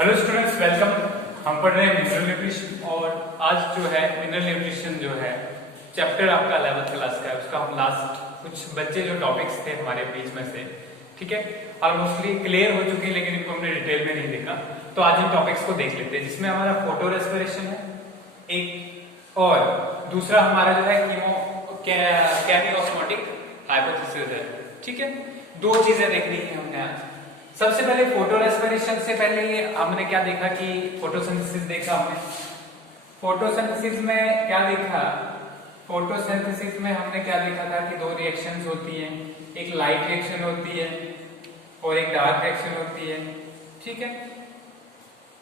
Hello students, welcome. हम पढ़ रहे हैं मिनरल न्यूट्रिशन और आज जो है मिनरल न्यूट्रिशन जो है चैप्टर आपका 11th क्लास का है, उसका हम लास्ट कुछ बच्चे जो टॉपिक्स थे हमारे बीच में से, ठीक है, ऑलमोस्टली क्लियर हो चुके हैं, लेकिन इनको हमने डिटेल में नहीं देखा। तो आज इन टॉपिक्स को देख लेते हैं, जिसमें हमारा फोटो रेस्पिरेशन है एक, और दूसरा हमारा जो है केमियोस्मोटिक हाइपोथेसिस है। ठीक है, दो चीजें देखनी है हमने आज। सबसे पहले फोटो रेस्पिरेशन से पहले हमने क्या देखा कि फोटोसिंथेसिस देखा हमने। फोटोसिंथेसिस में क्या देखा? फोटोसिंथेसिस में हमने क्या देखा था कि दो रिएक्शंस होती हैं, एक लाइट रिएक्शन होती है और एक डार्क रिएक्शन होती है। ठीक है,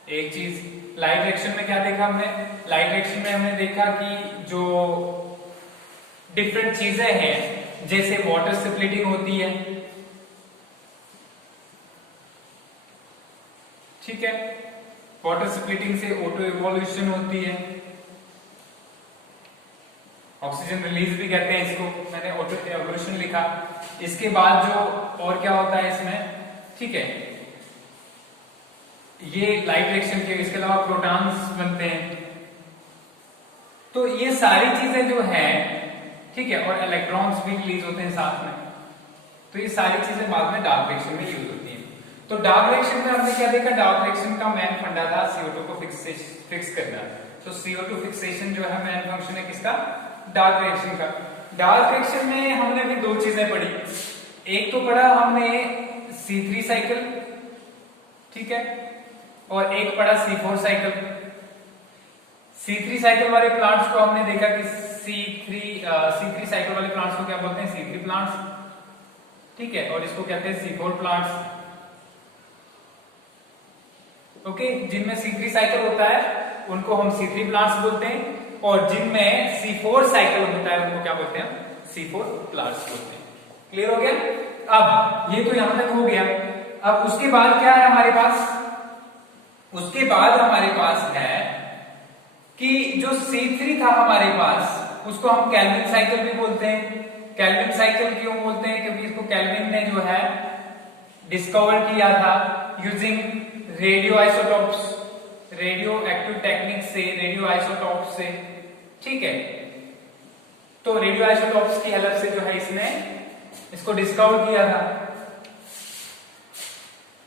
एक चीज लाइट रिएक्शन में क्या देखा हमने? लाइट रिएक्शन में हमने देखा कि जो डिफरेंट चीजें हैं, जैसे वाटर स्प्लिटिंग होती है, ठीक है, वाटर स्प्लिटिंग से ऑटो इवोल्यूशन होती है, ऑक्सीजन रिलीज भी कहते हैं इसको, मैंने ऑटो इवोल्यूशन लिखा। इसके बाद जो और क्या होता है इसमें, ठीक है, ये लाइट रिएक्शन के, इसके अलावा प्रोटॉन्स बनते हैं। तो ये सारी चीजें जो है, ठीक है, और इलेक्ट्रॉन्स भी रिलीज होते हैं साथ में। तो ये सारी चीजें बाद में डार्क रिएक्शन में यूज होती है। तो डार्क रिएक्शन में हमने क्या देखा? डार्क रिएक्शन का मेन फंडा था CO2 को फिक्स करना। तो CO2 फिक्सेशन जो है मेन फंक्शन है किसका? डार्क रिएक्शन का। डार्क रिएक्शन में हमने भी दो चीजें पढ़ी। एक तो पढ़ा हमने C3 साइकिल, ठीक है, और एक पढ़ा C4 साइकिल। C3 साइकिल वाले प्लांट्स को हमने देखा कि C3 साइकिल वाले प्लांट्स को क्या बोलते हैं? C3 प्लांट्स, ठीक है, और इसको कहते हैं C4 प्लांट्स। ओके, जिनमें C3 साइकिल होता है उनको हम C3 प्लांट्स बोलते हैं, और जिनमें C4 साइकिल होता है उनको क्या बोलते हैं? C4 प्लांट्स बोलते हैं। क्लियर हो गया? अब ये तो यहां तक हो गया। अब उसके बाद क्या है हमारे पास? उसके बाद हमारे पास है कि जो C3 था हमारे पास, उसको हम केल्विन साइकिल भी बोलते हैं। केल्विन साइकिल क्यों बोलते हैं? क्योंकि इसको केल्विन ने जो है डिस्कवर किया था using radio isotopes, radio active technique से, रेडियो आइसोटोप्स से, ठीक है। तो रेडियो आइसोटोप्स की हेल्प से जो है इसने इसको डिस्कवर किया था।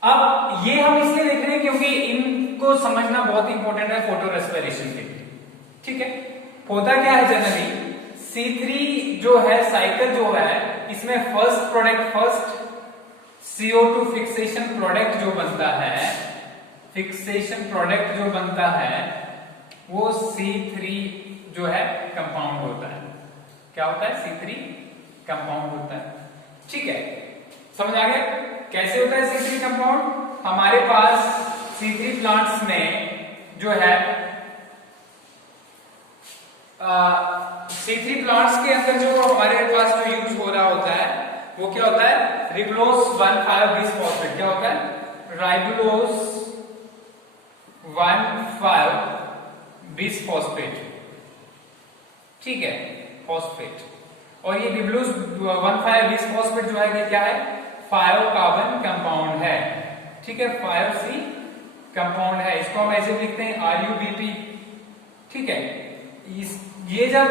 अब ये हम इसलिए देख रहे हैं क्योंकि इनको समझना बहुत इंपॉर्टेंट है फोटो रेस्पिरेशन के लिए, ठीक है। होता क्या है जनरली, C3 जो है साइकिल जो है, इसमें first product, first CO2 fixation product जो बनता है, फिक्सेशन प्रोडक्ट जो बनता है वो C3 जो है कंपाउंड होता है। क्या होता है? C3 कंपाउंड होता है, ठीक है। समझ आ गया कैसे होता है C3 कंपाउंड? हमारे पास C3 प्लांट्स में जो है C3 प्लांट्स के अंदर जो हमारे पास जो यूज हो रहा होता है वो क्या होता है? रिबुलोस 1,5-बिसफॉस्फेट। क्या होता है? राइबुलोस 1,5-बिसफॉस्फेट, ठीक है, फॉस्फेट। और ये रिबुलोस 1,5-बिसफॉस्फेट जो है क्या है? 5 कार्बन कंपाउंड है, ठीक है, 5C कंपाउंड है। इसको हम ऐसे लिखते हैं RuBP, ठीक है। ये जब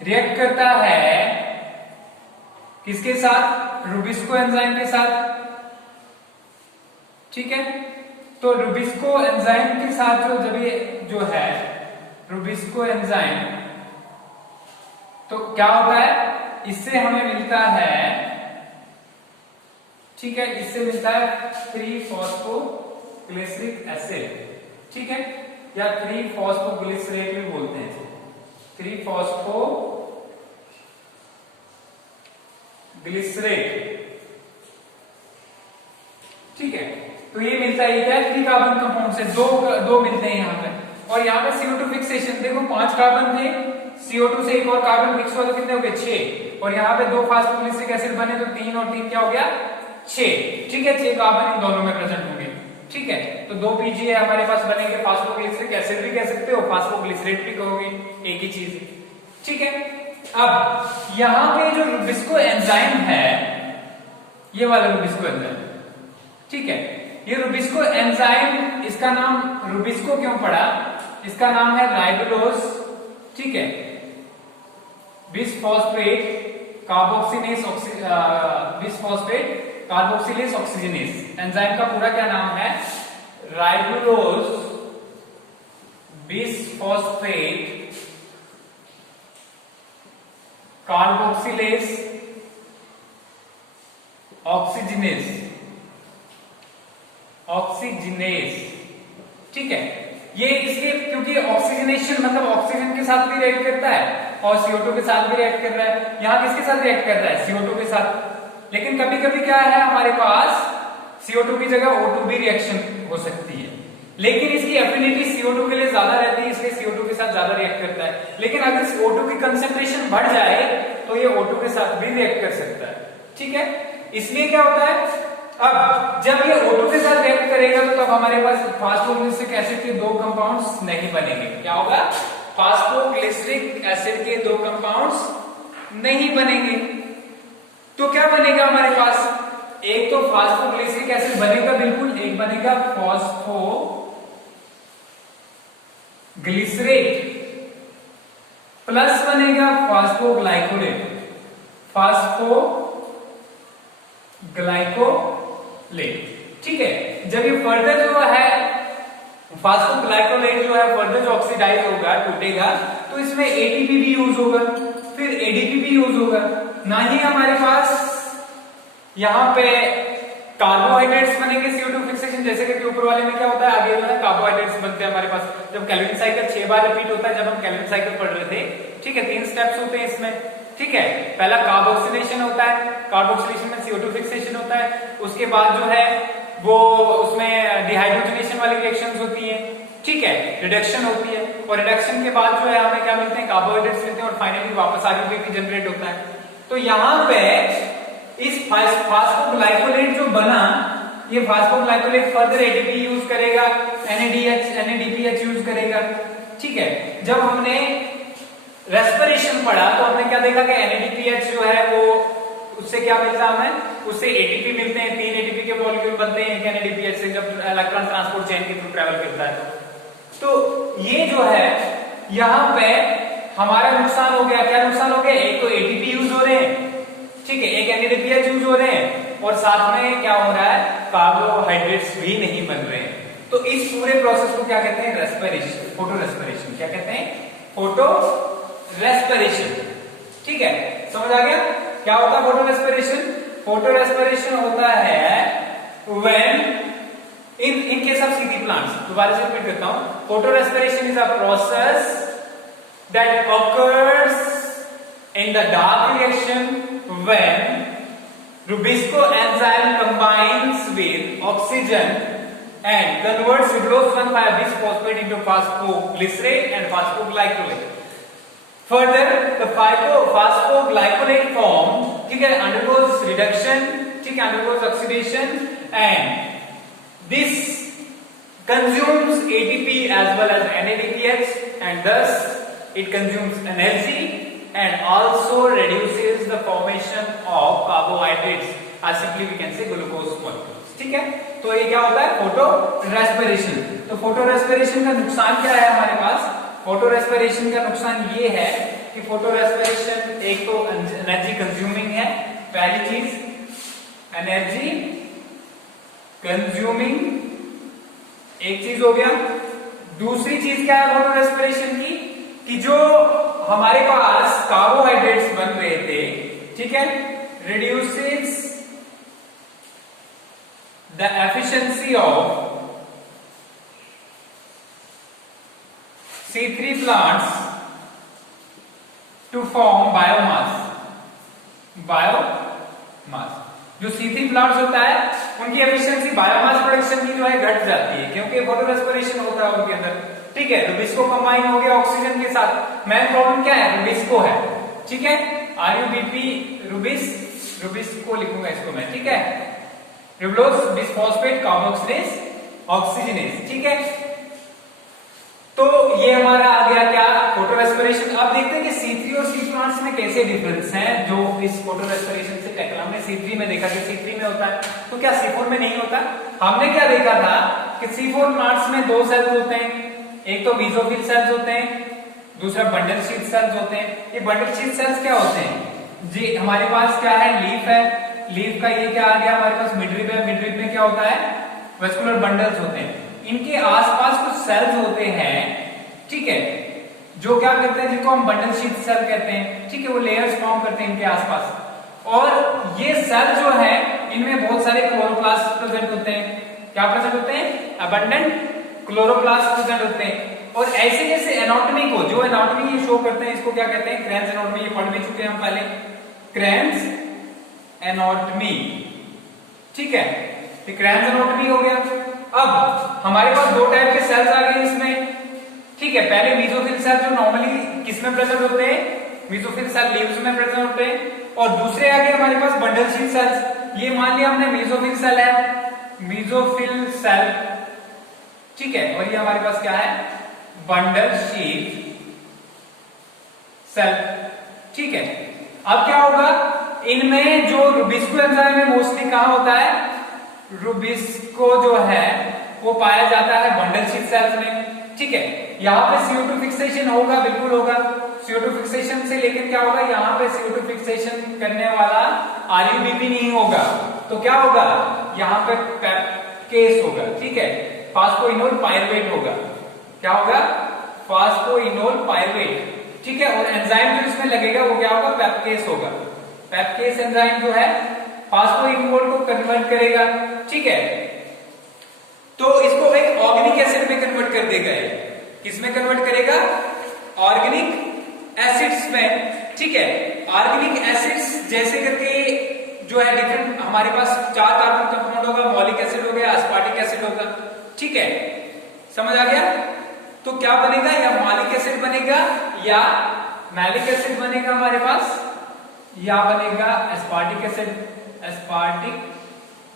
रिएक्ट करता है किसके साथ? रुबिस्को एंजाइम के साथ, ठीक है। तो रुबिस्को एंजाइम के साथ जब ये जो है रुबिस्को एंजाइम, तो क्या होता है? इससे हमें मिलता है, ठीक है, इससे मिलता है 3-फॉस्फोग्लिसरिक एसिड, ठीक है, या 3-फॉस्फोग्लिसरेट भी बोलते हैं, 3-फॉस्फोग्लिसरेट, ठीक है। तो ये मिलता है, क्या है? 3 कार्बन कंपाउंड से दो मिलते हैं यहाँ पे। और यहाँ पे CO2 फिक्सेशन देखो, 5 कार्बन थे, CO2 से एक और कार्बन फिक्स हुआ तो कितने हो गए? 6। और यहाँ पे 2 फास्फोग्लिसरिक एसिड बने तो 3 और 3 क्या हो गया? 6, ठीक है। 6 कार्बन इन दोनों में प्रेजेंट होंगे, ठीक है। तो 2 PGA हमारे पास बनेंगे, फास्फोग्लिसरिक एसिड भी कह सकते हो, फास्फोग्लिसरेट भी कहोगे, एक ही चीज, ठीक है। अब यहाँ पे जो रुबिस्को एंजाइम है, ये वाला रुबिस्को एंजाइम, ठीक है, ये रुबिस्को एंजाइम, इसका नाम रुबिस्को क्यों पड़ा? इसका नाम है राइबोलोज, ठीक है, bisphosphate carboxylase bisphosphate carboxylase oxygenase. Enzyme का पूरा क्या नाम है? राइबोलोज बिसफॉस्फेट कार्बोक्सिलेज ऑक्सीजनेज, ठीक है। ये इसके क्योंकि ऑक्सीजनेशन मतलब ऑक्सीजन के साथ भी रिएक्ट करता है और CO2 के साथ भी रिएक्ट कर रहा है। यहाँ किसके साथ रिएक्ट कर रहा है? CO2 के साथ। लेकिन कभी कभी क्या है, हमारे पास CO2 की जगह O2 भी रिएक्शन हो सकती है, लेकिन इसकी एफिनिटी CO2 के लिए ज्यादा रहती है, इसलिए CO2 के साथ ज्यादा रिएक्ट करता है। लेकिन अगर O2 की कंसेंट्रेशन बढ़ जाए तो ये O2 के साथ भी रिएक्ट कर सकता है, ठीक है। इसलिए क्या होता है, अब जब ये O2 के साथ रिएक्ट करेगा तो तब हमारे पास फास्फोग्लिसरिक एसिड के 2 कंपाउंड्स नहीं बनेंगे। क्या होगा? फास्फोग्लिसरिक एसिड के 2 कंपाउंड्स नहीं बनेंगे। तो क्या बनेगा हमारे पास? एक तो फास्फोग्लिसरिक एसिड बनेगा बिल्कुल, एक बनेगा फॉस्फोग्लिसरेट प्लस बनेगा फास्फोग्लाइकोलेट, ठीक है। जब ये फर्दर जो है फास्फोग्लाइकोलेट जो है फर्दर जो ऑक्सीडाइज होगा, टूटेगा, तो इसमें एटीपी भी यूज होगा, फिर एडीपी भी यूज होगा। ना ही हमारे पास यहाँ पे कार्बोहाइड्रेट्स बनेंगे CO2 फिक्सेशन, जैसे कि ऊपर वाले में क्या होता है, आगे जो है कार्बोहाइड्रेट्स बनते हैं हमारे पास। जब कैलोरी साइकिल 6 बार रिपीट होता है, जब हम कैलोरी साइकिल पढ़ रहे थे, ठीक है, 3 स्टेप्स होते हैं इसमें, ठीक है। पहला कार्बोक्सिलेशन होता है, कार्बोक्सिलेशन में CO2 फिक्सेशन होता है, उसके बाद जो है वो उसमें डिहाइड्रोजनेशन वाली रिएक्शंस होती हैं, ठीक है, रिडक्शन होती है, और रिडक्शन के बाद जो है हमें क्या मिलते हैं? कार्बोहाइड्रेट्स मिलते हैं, और फाइनली वापस आरबीपी जनरेट होता है। तो यहाँ पे इस फास्फोग्लाइकोलेट जो बना, ये फास्फोग्लाइकोलेट फर्दर एटीपी यूज करेगा, NADPH यूज करेगा, ठीक है। जब हमने रेस्पिरेशन पढ़ा तो हमने क्या देखा कि NADPH जो है वो उससे क्या मिलता है हमें? उससे एटीपी मिलते हैं, 3 एटीपी के मॉलिक्यूल बनते हैं NADPH से जब इलेक्ट्रॉन ट्रांसपोर्ट चेन के थ्रू ट्रेवल करता है। तो ये जो है यहाँ पे हमारा नुकसान हो गया। क्या नुकसान हो गया? एक तो एटीपी यूज हो रहे हैं, ठीक है, एक NADPH यूज हो रहे हैं, और साथ में क्या हो रहा है? कार्बोहाइड्रेट्स भी नहीं बन रहे हैं। तो इस पूरे प्रोसेस को क्या कहते हैं? Respiration, photo respiration. क्या कहते हैं? फोटो रेस्पिरेशन, ठीक है। समझ आ गया क्या होता है फोटो रेस्पिरेशन? फोटो रेस्पिरेशन होता है when in case of C3 plants, दोबारा से रिपीट करता हूं, photo respiration is a process that occurs in the dark reaction when Rubisco enzyme combines with oxygen and converts ribulose 1,5-bisphosphate into phosphoglycerate and phosphoglycolate. Further, the phosphoglycolate form, ठीक है, undergoes reduction, ठीक है, undergoes oxidation, and this consumes ATP as well as NADPH, and thus it consumes energy and also reduces the formation of carbohydrates, or simply we can say glucose molecules, ठीक है। तो ये क्या होता है? Photo respiration. तो photo respiration का नुकसान क्या है हमारे पास? फोटो रेस्पिरेशन का नुकसान ये है कि फोटो रेस्पिरेशन एक तो एनर्जी कंज्यूमिंग है, पहली चीज एनर्जी कंज्यूमिंग, एक चीज हो गया। दूसरी चीज क्या है फोटो रेस्पिरेशन की? कि जो हमारे पास कार्बोहाइड्रेट्स बन रहे थे, ठीक है, reduces the efficiency of C3 plants to form biomass। जो C3 प्लांट्स होता है उनकी एफिशिएंसी बायोमास प्रोडक्शन की जो है घट जाती है, क्योंकि फोटो रेस्पिरेशन होता है उनके अंदर, ठीक है। रुबिस्को कंबाइन हो गया ऑक्सीजन के साथ। मेन प्रॉब्लम क्या है? रुबिस्को है, ठीक है, RUBP रुबिस्को लिखूंगा इसको मैं, ठीक है, रिबुलोज बिसफॉस्फेट कार्बोक्सिलेज ऑक्सीजनेज, ठीक है। तो ये हमारा आ गया क्या? Photo respiration. अब देखते हैं कि C3 और C प्लांट्स में कैसे डिफरेंस हैं जो इस फोटो रेस्पिरेशन से टैकल हमने C3 में देखा कि C3 में होता है, तो क्या C4 में नहीं होता? हमने क्या देखा था कि C4 प्लांट्स में दो सेल्स होते हैं, एक तो मेसोफिल सेल्स होते हैं, दूसरा बंडल शीथ सेल्स होते हैं। ये बंडल शीथ सेल्स क्या होते हैं जी? हमारे पास क्या है, लीफ है, लीफ का ये क्या आ गया हमारे पास, मिडरिप है, मिडरिप में क्या होता है, वेस्कुलर बंडल्स होते हैं। इनके आसपास कुछ सेल्स होते हैं, ठीक है, जो क्या करते हैं, जिनको हम बंडल शीथ सेल कहते हैं, ठीक है, वो लेयर्स फॉर्म करते हैं इनके आसपास। और ये सेल जो है इनमें बहुत सारे क्लोरोप्लास्ट प्रेजेंट होते हैं। क्या प्रेजेंट होते हैं? अबंडेंट क्लोरोप्लास्ट प्रेजेंट होते हैं। और ऐसे जैसे एनाटॉमी को, जो एनाटॉमी ये शो करते हैं, इसको क्या कहते हैं, क्रेन्स एनाटॉमी, ये पढ़ भी चुके हैं हम पहले, क्रेन्स एनाटॉमी, ठीक है, ये क्रेन्स एनाटॉमी हो गया। अब हमारे पास दो टाइप के सेल्स आ गए इसमें, ठीक है, पहले मेसोफिल सेल जो नॉर्मली किसमें प्रेजेंट होते हैं, मेसोफिल सेल लीव्स में प्रेजेंट होते हैं, और दूसरे आ गए हमारे पास बंडल शीथ सेल्स। ये मान लिया हमने मेसोफिल सेल है, मेसोफिल सेल, ठीक है, और ये हमारे पास क्या है, बंडल शीथ सेल, ठीक है। अब क्या होगा, इनमें जो रुबिस्को एंजाइम है मोस्टली कहां होता है, रुबिस्को जो है वो पाया जाता है बंडल शीथ सेल्स में, ठीक है। यहाँ पे CO2 फिक्सेशन होगा, बिल्कुल होगा, CO2 फिक्सेशन से, लेकिन क्या होगा, यहाँ पे CO2 फिक्सेशन करने वाला RUBP नहीं होगा, तो क्या होगा, यहाँ पे पेप्केस होगा, ठीक है, फास्फोइनोल पायरुवेट होगा। क्या होगा, फास्फोइनोल पायरुवेट, ठीक है। और एंजाइम जो इसमें लगेगा वो क्या होगा, पेप्केस होगा। पेप्केस एंजाइम जो है फास्फोइनोल को कन्वर्ट करेगा, ठीक है, तो इसको एक ऑर्गेनिक एसिड में कन्वर्ट कर देगा। किसमें कन्वर्ट करेगा, ऑर्गेनिक एसिड्स में, ठीक है। ऑर्गेनिक एसिड्स जैसे करके जो है डिफरेंट, हमारे पास 4 कार्बन कंपाउंड होगा, मॉलिक एसिड हो गया, अस्पार्टिक एसिड होगा, ठीक है, समझ आ गया। तो क्या बनेगा, या मॉलिक एसिड बनेगा या मैलिक एसिड बनेगा हमारे पास, या बनेगा एस्पार्टिक एसिड। एस्पार्टिक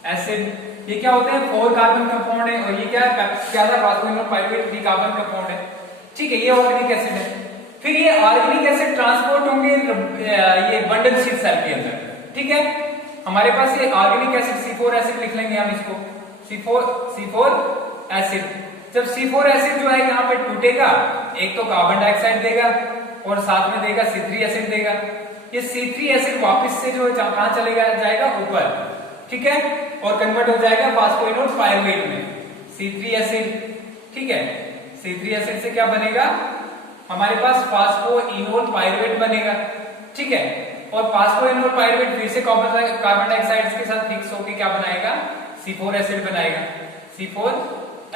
एसिड ये क्या होते हैं, 4 कार्बन कंपाउंड है, और ये क्या है, क्या था, फास्फोइनोल पायरुवेट 3 कार्बन कंपाउंड है, ठीक है, ये ऑर्गेनिक एसिड है। फिर ये ऑर्गेनिक एसिड ट्रांसपोर्ट होंगे ये बंडल शीथ सेल के अंदर, ठीक है। हमारे पास ये ऑर्गेनिक एसिड C4 एसिड लिख लेंगे हम इसको, C4 एसिड। जब C4 एसिड जो है यहाँ पे टूटेगा, एक तो कार्बन डाइऑक्साइड देगा और साथ में देगा C3 एसिड देगा। ये C3 एसिड वापस से जो कहां चलेगा, जाएगा ऊपर, ठीक है, और कन्वर्ट हो जाएगा फास्फोइनोल पायरुवेट में, C3 एसिड, ठीक है। C3 एसिड से क्या बनेगा, हमारे पास फास्फोइनोल पायरुवेट बनेगा, ठीक है। और फास्फोइनोल पायरुवेट फिर से कार्बन डाइऑक्साइड के साथ मिक्स होकर क्या बनाएगा, C4 एसिड बनाएगा, C4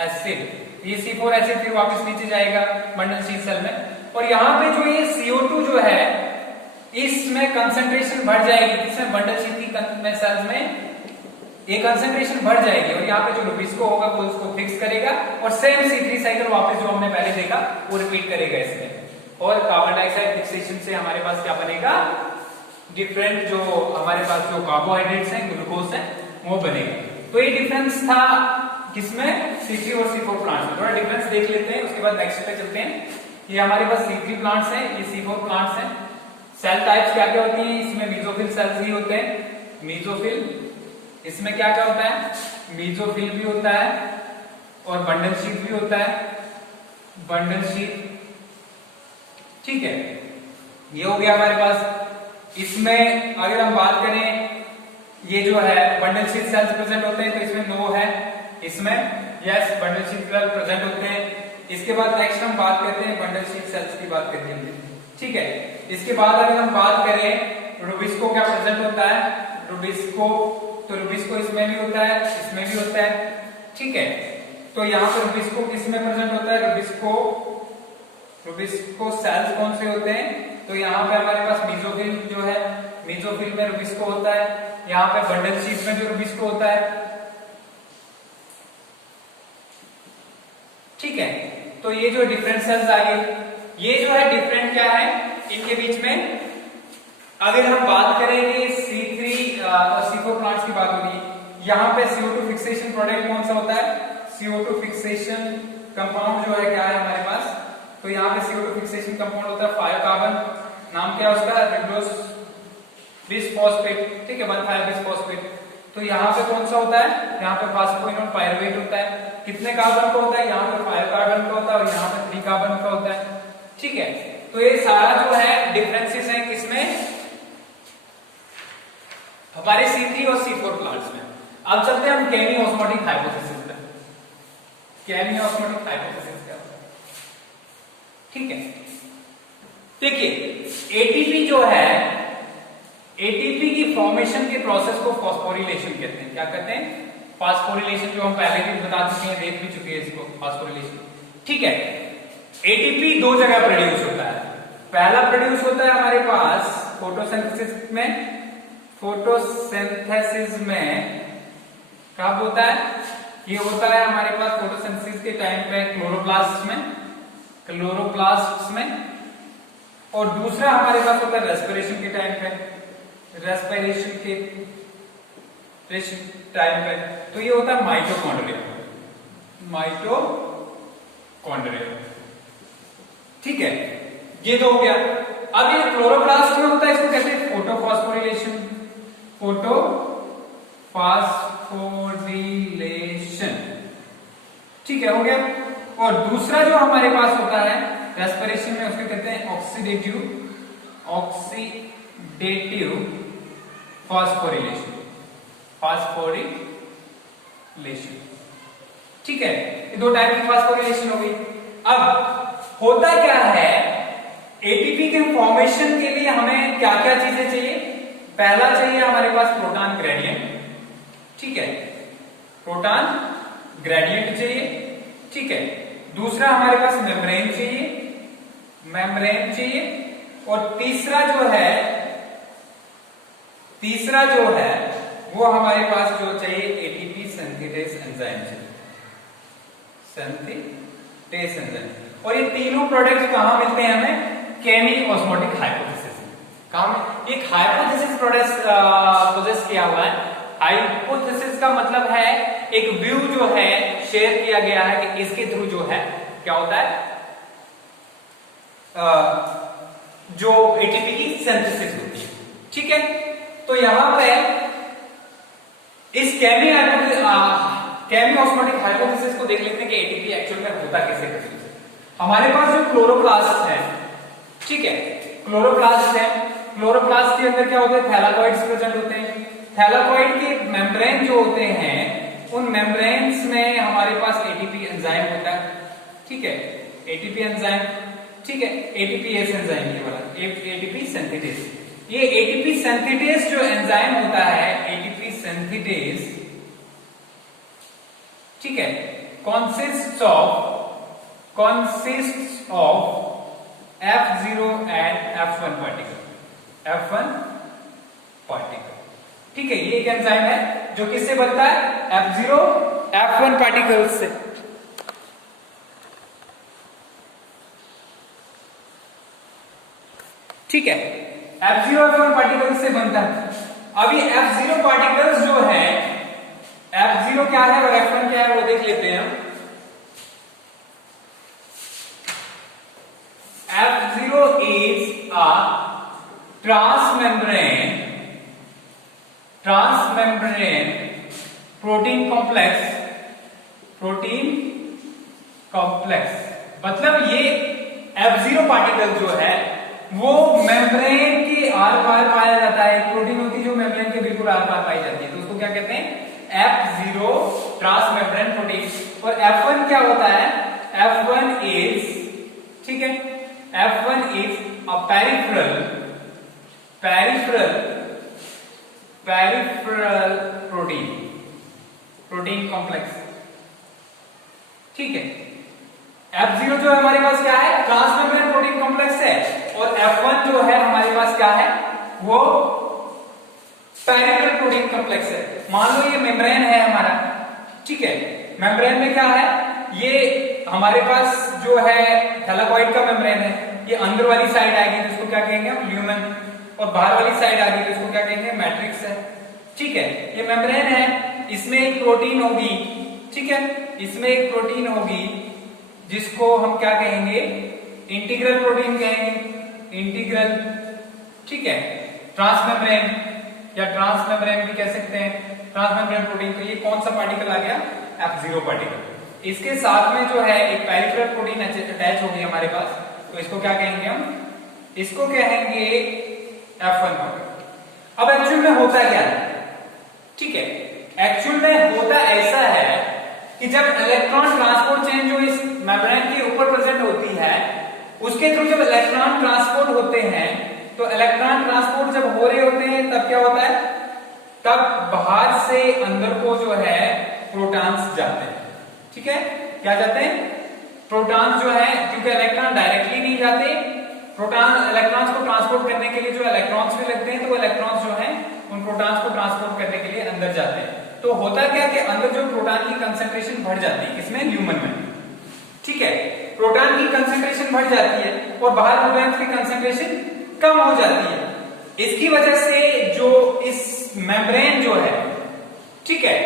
एसिड। ये C4 एसिड फिर वापस नीचे जाएगा बंडल शीथ सेल में, और यहाँ पे जो ये CO2 जो है इसमें कंसंट्रेशन बढ़ जाएगी, इसमें बंडल शीथ की सेल्स में ये कंसंट्रेशन बढ़ जाएगी, और यहाँ पे जो रुबिस्को होगा वो उसको फिक्स करेगा, और सेम C3 साइकिल वापस जो हमने पहले देखा वो रिपीट करेगा इसमें। और कार्बन डाइऑक्साइड फिक्सेशन से हमारे पास क्या बनेगा, डिफरेंट जो हमारे पास जो कार्बोहाइड्रेट्स हैं, ग्लूकोज है, वो बनेगा। तो ये डिफरेंस था किसमें, C3 और C4 प्लांट्स में। थोड़ा डिफरेंस देख लेते हैं, उसके बाद नेक्स्ट पे चलते हैं। ये हमारे पास C3 प्लांट्स हैं, ये C4 प्लांट्स हैं। सेल टाइप्स क्या क्या होती हैं, इसमें मेसोफिल सेल्स ही होते हैं, मेसोफिल। इसमें क्या क्या होता है, मेसोफिल भी होता है और बंडल शीथ भी होता है, बंडल शीथ, ठीक है। ये हो गया हमारे पास। इसमें अगर हम बात करें, ये जो है बंडल शीथ सेल्स प्रेजेंट होते हैं, तो इसमें नो है, इसमें yes bundle sheath cells present होते हैं। इसके बाद नेक्स्ट हम बात करते हैं बंडल शीथ सेल्स की बात करते हैं, ठीक है। इसके बाद अगर हम बात करें रुबिस्को क्या प्रेजेंट होता है, रुबिस्को, तो रुबिस्को इसमें भी होता है, इसमें भी होता है, ठीक है। तो यहाँ पर रुबिस्को किसमें प्रेजेंट होता है, रुबिस्को सेल्स कौन से होते हैं, तो यहाँ पे हमारे पास मेसोफिल जो है, मेसोफिल में रुबिस्को होता है, यहाँ पे बंडल शीथ में जो रुबिस्को होता है, ठीक है। तो ये जो डिफरेंट सेल्स आ गए, ये जो है डिफरेंट क्या है इनके बीच में। अगर हम बात करेंगे C3 और C4 प्लांट्स की बात होगी, यहाँ पे CO2 फिक्सेशन प्रोडक्ट कौन सा होता है, CO2 फिक्सेशन कंपाउंड जो है क्या है हमारे पास, तो यहाँ पे CO2 फिक्सेशन कंपाउंड होता है 5 कार्बन, नाम क्या है उसका, बिस्फॉस्फेट, ठीक है, 1,5 बिस्फॉस्फेट। तो यहाँ पे कौन सा होता है, यहाँ पे फास्फोइनोल पायरुवेट होता है। कितने कार्बन का होता है, यहाँ पे 5 कार्बन का होता है और यहाँ पे 3 कार्बन का होता है, ठीक है। तो ये सारा जो है डिफरेंसेस है किसमें, हमारे C3 और C4 प्लांट्स में। अब चलते हैं हम केमी ऑस्मोटिक हाइपोथेसिस पे। केमी ऑस्मोटिक हाइपोथेसिस क्या होता है, ठीक है। देखिए एटीपी जो है, एटीपी की फॉर्मेशन के प्रोसेस को फॉस्फोरिलेशन कहते हैं। क्या कहते हैं, फॉस्फोरिलेशन, जो हम पहले भी बता चुके हैं, देख भी चुके हैं इसको, फॉस्फोरिलेशन, ठीक है। एटीपी दो जगह प्रोड्यूस होता है। पहला प्रोड्यूस होता है हमारे पास फोटोसिंथेसिस में, फोटोसिंथेसिस में कब होता है, ये होता है हमारे पास फोटोसिंथेसिस के टाइम पे क्लोरोप्लास्ट में, क्लोरोप्लास्ट में। और दूसरा हमारे पास होता है रेस्पिरेशन के टाइम पे, रेस्पिरेशन के टाइम पे, तो ये होता है माइटोकॉन्ड्रिया, माइटोकॉन्ड्रिया, ठीक है। ये तो हो गया। अब ये क्लोरोप्लास्ट में होता है, इसको कहते हैं फोटोफॉस्फोरिलेशन, फोटोफॉस्फोरिलेशन, ठीक है, हो गया। और दूसरा जो हमारे पास होता है रेस्पिरेशन में, उसको कहते हैं ऑक्सीडेटिव फॉस्फोरिलेशन, फॉस्फोरिलेशन, ठीक है। ये दो टाइप की फॉस्फोरिलेशन हो गई। अब होता क्या है, एटीपी के फॉर्मेशन के लिए हमें क्या क्या चीजें चाहिए। पहला चाहिए हमारे पास प्रोटॉन ग्रेडियंट, ठीक है, प्रोटॉन ग्रेडियंट चाहिए, ठीक है। दूसरा हमारे पास मेम्ब्रेन चाहिए, मेम्ब्रेन चाहिए। और तीसरा जो है वो हमारे पास जो चाहिए एटीपी सिंथेटेस एंजाइम चाहिए, सिंथेटेस एंजाइम। और ये तीनों प्रोडक्ट्स कहां मिलते हैं हमें, केमी ऑस्मोटिक हाइपोथेसिस में। कहां में, एक हाइपोथेसिस प्रोसेस किया हुआ है। हाइपोथेसिस का मतलब है एक व्यू जो है शेयर किया गया है कि इसके थ्रू जो है क्या होता है, जो एटीपी की सिंथेसिस होती है, ठीक है। तो यहां पे इस केमी ऑस्मोटिक हाइपोथेसिस को देख लेते हैं कि एटीपी एक्चुअल में होता कैसे है। हमारे पास जो क्लोरोप्लास्ट है, ठीक है, क्लोरोप्लास्ट है, क्लोरोप्लास्ट के अंदर क्या होता है, थैलाकोइड्स प्रेजेंट होते हैं। थैलाकोइड के मेम्ब्रेन जो होते हैं, उन मेम्ब्रेन्स में हमारे पास एटीपी एंजाइम होता है, ठीक है, एटीपी एंजाइम, ठीक है, एटीपीएस एंजाइम के बराबर, एटीपी सिंथेटेस। ये एटीपी सिंथेटेस जो एंजाइम होता है, एटीपी सिंथेटेस, ठीक है, consists of F0 and F1 particle, ठीक है। ये एक एंजाइम है जो किससे बनता है, F0 F1 पार्टिकल्स से, ठीक है, F0 F1 पार्टिकल्स से बनता है। अब ये F0 पार्टिकल्स जो है, F0 क्या है और F1 क्या है वो देख लेते हैं हम। F0 is a transmembrane protein complex, मतलब ये F0 पार्टिकल जो है वो मेम्ब्रेन के आर पार पाया जाता है। एक प्रोटीन होती है जो मेम्ब्रेन के बिल्कुल आर पार पाई जाती है, तो उसको क्या कहते हैं, F0 ट्रांसमेम्ब्रेन प्रोटीन। और F1 क्या होता है, F1 is, ठीक है, F1 is a peripheral protein complex, ठीक है। F0 जो हमारे पास क्या है, ट्रांसमेम्ब्रेन प्रोटीन कॉम्प्लेक्स है। और F1 जो है हमारे पास क्या है, वो पेरिफेरल प्रोटीन कॉम्प्लेक्स है। मान लो ये मेम्ब्रेन है हमारा, ठीक है, मेम्ब्रेन में क्या है, ये हमारे पास जो है थैलाकोइड का मेम्ब्रेन है। ये अंदर वाली साइड आएगी तो इसको क्या कहेंगे, ल्यूमेन। और बाहर वाली साइड आएगी तो इसको क्या कहेंगे, मैट्रिक्स है, ठीक है। ये मेम्ब्रेन है, इसमें एक प्रोटीन होगी, ठीक है, इसमें एक प्रोटीन होगी जिसको हम क्या कहेंगे, इंटीग्रल प्रोटीन कहेंगे, इंटीग्रल, ठीक है। ट्रांसमेम्ब्रेन या ट्रांसमेम्ब्रेन भी कह सकते हैं, ट्रांसमेम्ब्रेन प्रोटीन। तो ये कौन सा पार्टिकल आ गया? F0 particle. इसके साथ में जो है एक पेरिफेरल प्रोटीन अटैच होगी हमारे पास, तो इसको क्या कहेंगे हम? इसको कहेंगे F1 पार्टिकल। अब एक्चुअल में होता क्या है? ठीक है, एक्चुअल में होता ऐसा है कि जब इलेक्ट्रॉन ट्रांसपोर्ट चेन जो इस मेम्ब्रेन के ऊपर प्रेजेंट होती है, उसके थ्रू जब इलेक्ट्रॉन ट्रांसपोर्ट होते हैं, तो इलेक्ट्रॉन ट्रांसपोर्ट जब हो रहे होते हैं तब क्या होता है? तब बाहर से अंदर को जो है प्रोटॉन्स जाते हैं। ठीक है, क्या जाते हैं? प्रोटॉन्स जो है, क्योंकि इलेक्ट्रॉन डायरेक्टली नहीं जाते, प्रोटॉन इलेक्ट्रॉन्स को ट्रांसपोर्ट करने के लिए जो इलेक्ट्रॉन्स भी लगते हैं, तो वो इलेक्ट्रॉन्स जो है उन प्रोटॉन्स को ट्रांसपोर्ट करने के लिए अंदर जाते हैं। तो होता क्या कि अंदर जो प्रोटॉन की कंसंट्रेशन बढ़ जाती है, किसमें? ल्यूमन में। ठीक है, प्रोटॉन की कंसंट्रेशन बढ़ जाती है और बाहर प्रोटॉन्स की कंसंट्रेशन कम हो जाती है। इसकी वजह से जो इस मेम्ब्रेन जो है, ठीक है,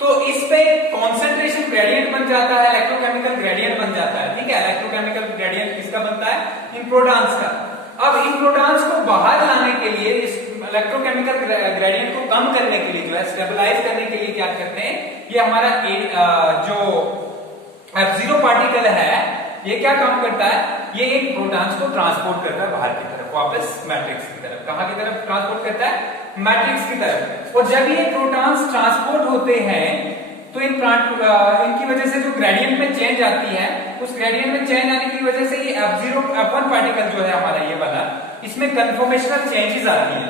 तो इस पे कॉन्सेंट्रेशन ग्रेडियंट बन जाता है, इलेक्ट्रोकेमिकल ग्रेडियंट बन जाता है। ठीक है, इलेक्ट्रोकेमिकल ग्रेडियंट किसका बनता है? इन प्रोटॉन्स का। अब इन प्रोटॉन्स को बाहर लाने के लिए, इस इलेक्ट्रोकेमिकल ग्रेडियंट को कम करने के लिए, जो है स्टेबलाइज करने के लिए क्या करते हैं? ये हमारा जो F0 पार्टिकल है, ये क्या काम करता है? ये एक प्रोटॉन्स को ट्रांसपोर्ट करता है बाहर की तरफ, वापस मैट्रिक्स की तरफ। कहां की तरफ ट्रांसपोर्ट करता है? मैट्रिक्स की तरफ। और जब ये प्रोटॉन्स ट्रांसपोर्ट होते हैं, तो इनकी वजह से जो ग्रेडियंट में चेंज आती है, उस ग्रेडियंट में चेंज आने की वजह से ये F1 पार्टिकल जो है हमारा ये वाला, इसमें कन्फॉर्मेशनल चेंजेस आती है।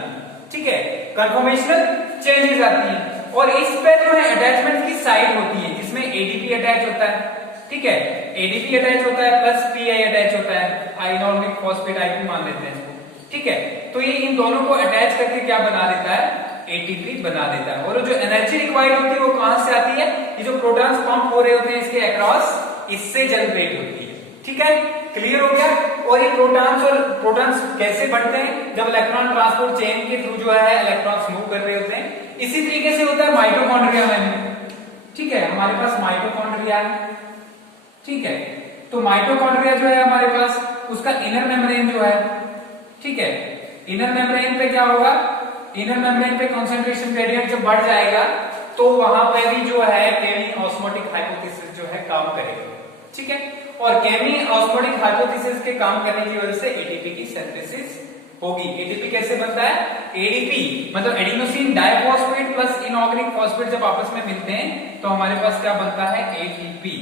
ठीक है, कन्फॉर्मेशनल चेंजेस आती है और इस पे जो है अटैचमेंट की साइड होती है, जिसमें ADP अटैच होता है। ठीक है, ADP अटैच होता है प्लस PI अटैच होता है, आइनॉर्मिक फॉस्फेट IP मान लेते हैं इसको। ठीक है, तो ये इन दोनों को अटैच करके क्या बना देता है? ATP बना देता है। और जो एनर्जी रिक्वायर्ड होती है वो कहां से आती है? ये जो प्रोटॉन्स पंप हो रहे होते हैं इसके अक्रॉस, इससे जनरेट होती है। ठीक है, क्लियर हो गया? और ये प्रोटॉन्स कैसे बढ़ते हैं? जब इलेक्ट्रॉन ट्रांसपोर्ट चेन के थ्रू जो है इलेक्ट्रॉन्स मूव कर रहे होते हैं। इसी तरीके से होता है माइटोकॉन्ड्रिया में। ठीक है, हमारे पास माइटोकॉन्ड्रिया है। ठीक है, तो माइटोकॉन्ड्रिया जो है हमारे पास, उसका इनर मेम्ब्रेन जो है, ठीक है, इनर मेम्ब्रेन पे क्या होगा? इनर मेम्ब्रेन पे कंसंट्रेशन ग्रेडियंट जब बढ़ जाएगा, तो वहां पे भी जो है केमी ऑस्मोटिक हाइपोथेसिस जो है काम करेगा। ठीक है, और केमी ऑस्मोटिक हाइपोथेसिस के काम करने की वजह से एटीपी की सिंथेसिस होगी। एटीपी कैसे बनता है? एडीपी मतलब adenosine diphosphate plus inorganic phosphate जब आपस में मिलते हैं तो हमारे पास क्या बनता है? एटीपी।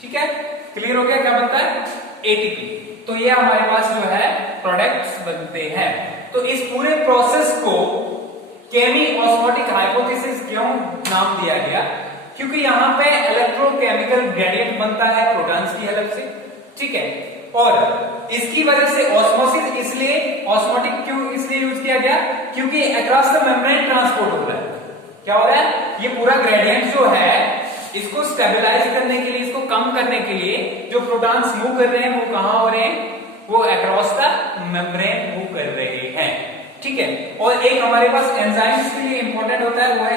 ठीक है, क्लियर हो गया? क्या बनता है? एटीपी। तो ये हमारे पास जो है प्रोडक्ट्स बनते हैं। तो इस पूरे प्रोसेस को केमी ऑस्मोटिक हाइपोथेसिस क्यों नाम दिया गया? क्योंकि यहाँ पे इलेक्ट्रोकेमिकल ग्रेडियंट बनता है प्रोटॉन्स की हेल्प से। ठीक है, और इसकी वजह से ऑस्मोसिस, इसलिए ऑस्मोटिक क्यों इसलिए यूज किया गया? क्योंकि अक्रॉस द मेम्ब्रेन ट्रांसपोर्ट हो रहा है। क्या हो रहा है? ये पूरा ग्रेडियंट जो है, इसको स्टेबलाइज करने के लिए, इसको कम करने के लिए जो प्रोटॉन्स मूव कर रहे हैं वो कहां हो रहे हैं? वो अक्रॉस द मेम्ब्रेन मूव कर रहे हैं। ठीक है, और एक हमारे पास एंजाइम्स के लिए इंपॉर्टेंट होता है, वो है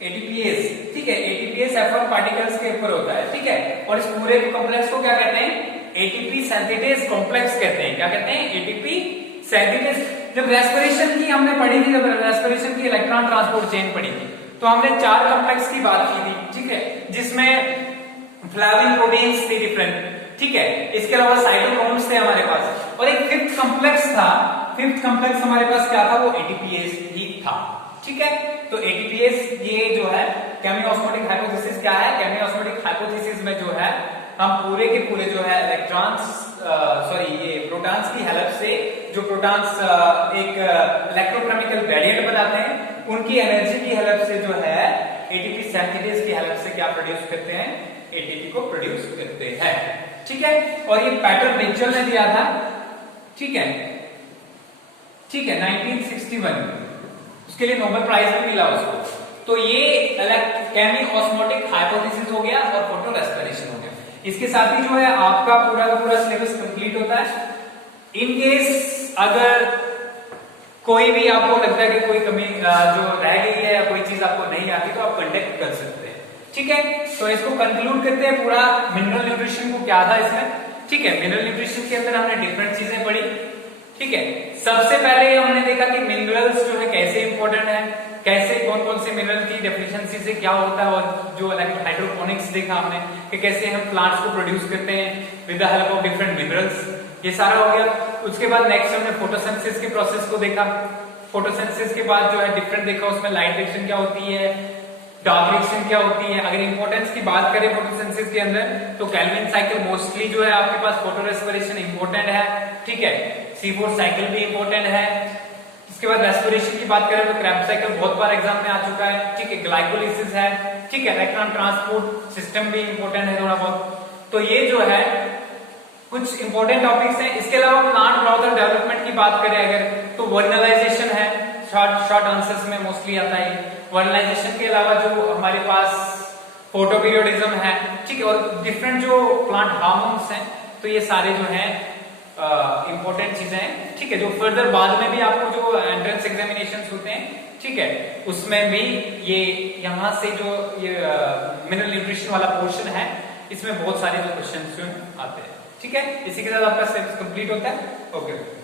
एटीपीएस। ठीक है, एटीपीएस F1 पार्टिकल्स के ऊपर होता है। ठीक है, और इस पूरे कॉम्प्लेक्स को क्या कहते हैं? एटीपी सिंथेटेज कॉम्प्लेक्स कहते हैं। क्या कहते हैं? ATP synthetase. जब रेस्पिरेशन की हमने पढ़ी थी, जब रेस्पिरेशन की इलेक्ट्रॉन ट्रांसपोर्ट चेन पढ़ी थी, तो हमने 4 कॉम्प्लेक्स की बात की थी। ठीक है, जिसमें फ्लाविन प्रोटीन्स थे डिफरेंट। ठीक है, इसके अलावा साइटोक्रोम्स थे हमारे पास, और एक 5th कॉम्प्लेक्स था। 5th कॉम्प्लेक्स हमारे पास क्या था? वो एटीपीएस ही था। ठीक है, तो एटीपीएस ये जो है केमी ऑस्मोटिक हाइपोथेसिस क्या है? केमी ऑस्मोटिक हाइपोथेसिस में जो है हम पूरे के पूरे जो है ये प्रोटॉन्स की हेल्प से, जो प्रोटॉन्स एक इलेक्ट्रोकेमिकल ग्रेडियंट बनाते हैं, उनकी एनर्जी की हेल्प से जो है एटीपी सिंथेसिस की हेल्प से क्या प्रोड्यूस करते हैं? एटीपी को प्रोड्यूस करते हैं। ठीक है, और ये पैटर्न मिचेल ने दिया था। ठीक है, ठीक है, 1961 उसके लिए नोबेल प्राइज भी मिला उसको। तो ये केमी ऑस्मोटिक हाइपोथेसिस हो गया और फोटो रेस्पिरेशन हो गया। इसके साथ ही जो है आपका पूरा का पूरा सिलेबस कंप्लीट होता है। इन केस अगर कोई भी आपको लगता है कि कोई कमी जो रह गई है या कोई चीज आपको नहीं आती, तो आप कांटेक्ट कर सकते हैं। ठीक है, तो इसको कंक्लूड करते हैं। पूरा मिनरल न्यूट्रिशन को क्या था इसमें? ठीक है, मिनरल न्यूट्रिशन के अंदर हमने डिफरेंट चीजें पढ़ी। ठीक है, सबसे पहले हमने देखा कि मिनरल्स जो है कैसे इंपॉर्टेंट है, कैसे कौन कौन से मिनरल की डेफिशिएंसी से क्या होता है, और जो हाइड्रोपोनिक्स देखा हमने कि कैसे हम प्लांट्स को प्रोड्यूस करते हैं with the help of different minerals, ये सारा हो गया। उसके बाद नेक्स्ट हमने फोटोसिंथेसिस के प्रोसेस को देखा। फोटोसिंथेसिस के बाद जो है डिफरेंट देखा, उसमें लाइट रिएक्शन क्या होती है, डार्क रिएक्शन क्या होती है। अगर इंपॉर्टेंस की बात करें फोटोसिंथेसिस के अंदर तो केल्विन साइकिल मोस्टली जो है आपके पास फोटो रेस्पिरेशन इंपॉर्टेंट है, ठीक है, C4 साइकिल भी इंपॉर्टेंट है। इसके बाद रेस्पिरेशन की बात करें तो क्रेब्स साइकिल बहुत बार एग्जाम में आ चुका है, ठीक है, ग्लाइकोलिसिस है, ठीक है, इलेक्ट्रॉन ट्रांसपोर्ट सिस्टम भी इंपॉर्टेंट है थोड़ा बहुत। तो ये जो है कुछ इंपॉर्टेंट टॉपिक्स हैं। इसके अलावा प्लांट ग्रोथ और डेवलपमेंट की बात करें अगर तो वर्नलाइजेशन है, शॉर्ट आंसर्स में मोस्टली आता है। वर्नलाइजेशन के अलावा जो हमारे पास फोटोपीरियोडिज्म है, ठीक है, और डिफरेंट जो प्लांट हार्मोन्स हैं, तो ये सारे जो हैं इंपॉर्टेंट चीजें हैं, ठीक है, जो फर्दर बाद में भी आपको जो एंट्रेंस एग्जामिनेशंस होते हैं, ठीक है, उसमें भी ये यहाँ से जो ये मिनरल न्यूट्रिशन वाला पोर्शन है इसमें बहुत सारे जो क्वेश्चन आते हैं, ठीक है। इसी के साथ आपका सिलेबस कंप्लीट होता है। ओके।